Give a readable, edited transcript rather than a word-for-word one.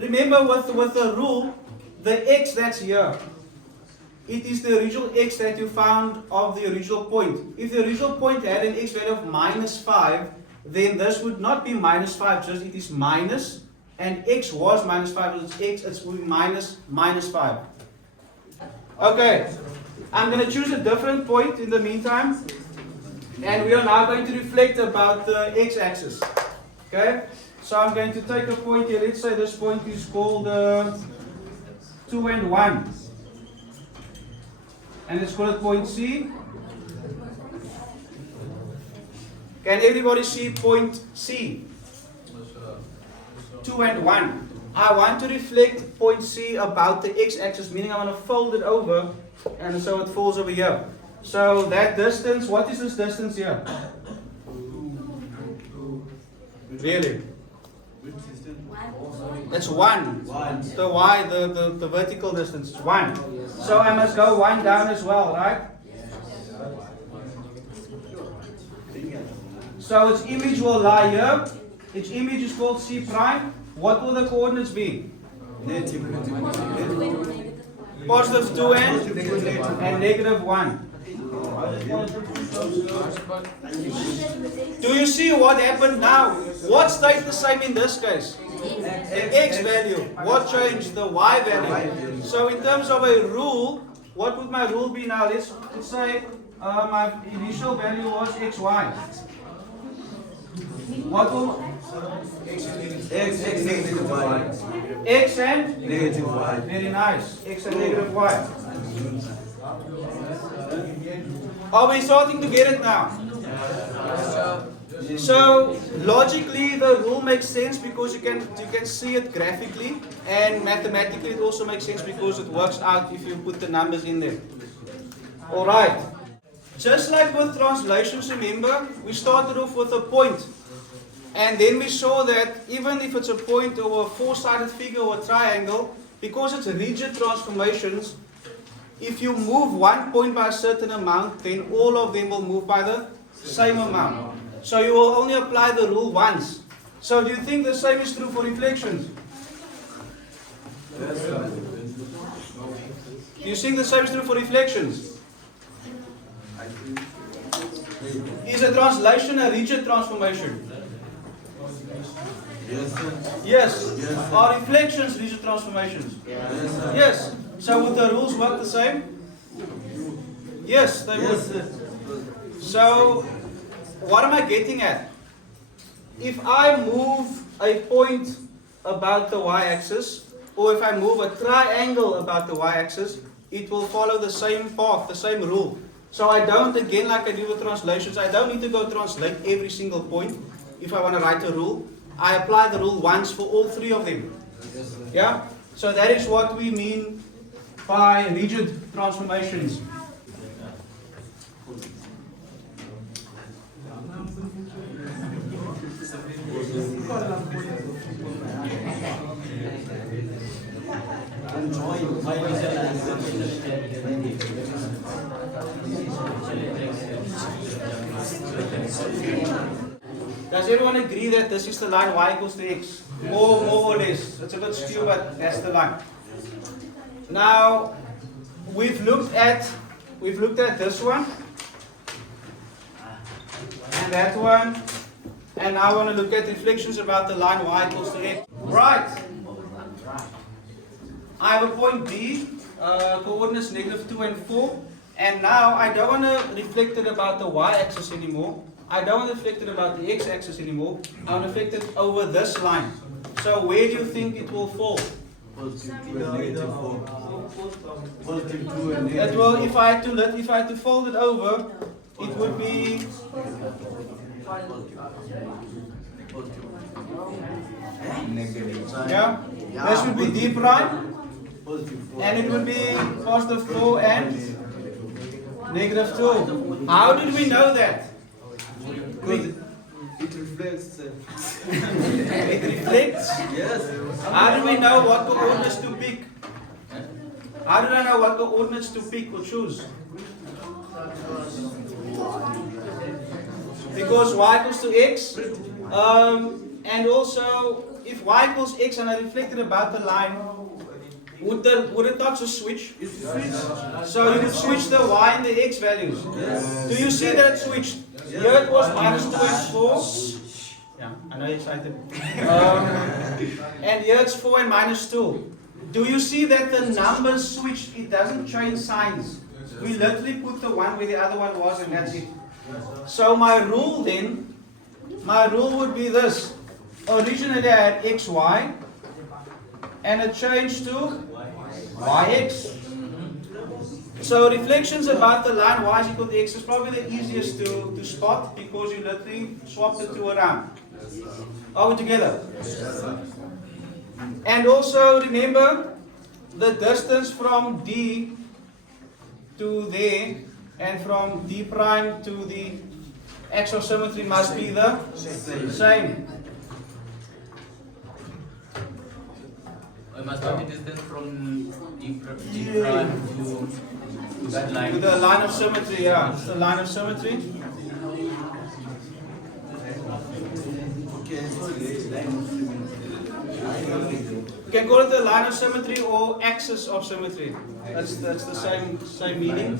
remember with the rule, the x that's here, it is the original x that you found of the original point. If the original point had an x value of -5, then this would not be -5, just it is minus, and x was -5, it's x, it's will be -5. Okay, I'm going to choose a different point in the meantime, and we are now going to reflect about the x-axis. Okay, so I'm going to take a point here. Let's say this point is called 2 and 1. And let's call it point C. Can everybody see point C? 2 and 1. I want to reflect point C about the x-axis, meaning I'm going to fold it over, and so it falls over here. So that distance, what is this distance here? Really? It's 1. The y, the vertical distance is 1. So I must go 1 down as well, right? So its image will lie here. Its image is called C prime. What will the coordinates be? Positive 2 and negative 1. Do you see what happened now? What stayed the same in this case? The x value. What changed? The y value. So in terms of a rule, what would my rule be now? Let's say my initial value was xy. What will x negative y. X and negative y. Very nice. X and negative y. Are we starting to get it now? So logically the rule makes sense because you can see it graphically, and mathematically it also makes sense because it works out if you put the numbers in there. Alright. Just like with translations, remember, we started off with a point. And then we saw that even if it's a point or a four-sided figure or a triangle, because it's rigid transformations, if you move one point by a certain amount, then all of them will move by the same amount. So you will only apply the rule once. So do you think the same is true for reflections? Yes, sir. Do you think the same is true for reflections? Is a translation a rigid transformation? Yes, sir. Yes. Yes. Are reflections rigid transformations? Yes, sir. Yes. So would the rules work the same? Yes, they would. Yes, sir. So, what am I getting at? If I move a point about the y-axis, or if I move a triangle about the y-axis, it will follow the same path, the same rule. So I don't, again like I do with translations, I don't need to go translate every single point if I want to write a rule. I apply the rule once for all three of them. Yeah? So that is what we mean by rigid transformations. Does everyone agree that this is the line y equals to x? More or less. It's a bit skewed, but that's the line. Now, we've looked at this one and that one, and now I want to look at reflections about the line y equals to x. Right. I have a point B, coordinates -2 and 4, and now I don't want to reflect it about the y-axis anymore. I don't want to reflect it about the x-axis anymore. I want to reflect it over this line. So where do you think it will fall? Positive 2 and negative 4. Positive 2 and It negative will, 4. if I had to fold it over, it would be yeah. This would be d prime, Positive 4. and it would be positive 4 and negative 2. How did we know that? Because it reflects. It reflects. Yes. How do we know what coordinates to pick? How did I know what coordinates to pick or choose? Because y equals to x, and also if y equals x and I reflected about the line, would it not just switch? So you would switch the y and the x values. Do you see that it switched? Here it was minus 2 and 4. Yeah, I know you're excited. And here it's 4 and minus 2. Do you see that the numbers switched? It doesn't change signs. We literally put the one where the other one was and that's it. So my rule would be this. Originally I had xy and it changed to yx. So reflections about the line y is equal to x is probably the easiest to spot because you literally swap the two around. Are we together? And also remember the distance from D to there and from D prime to the axis of symmetry must be the same. I must have the distance from D prime to that line. To the line of symmetry, yeah. It's the line of symmetry. You can call it the line of symmetry or axis of symmetry. That's the same meaning.